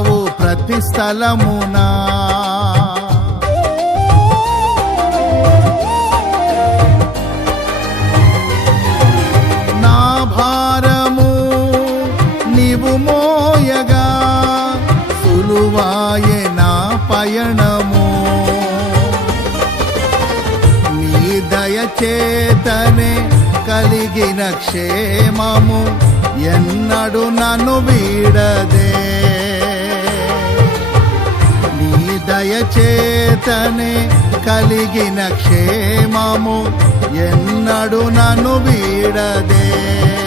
నిలిచావు ప్రతి స్థలమునా. నా భారము నీవు మోయగా సులువాయే నా పయణము నీ దయచేతనే కలిగిన క్షేమము ఎన్నడు నన్ను వీడదే. దయచేతనే కలిగిన క్షేమము. ఎన్నడు నన్ను వీడదే.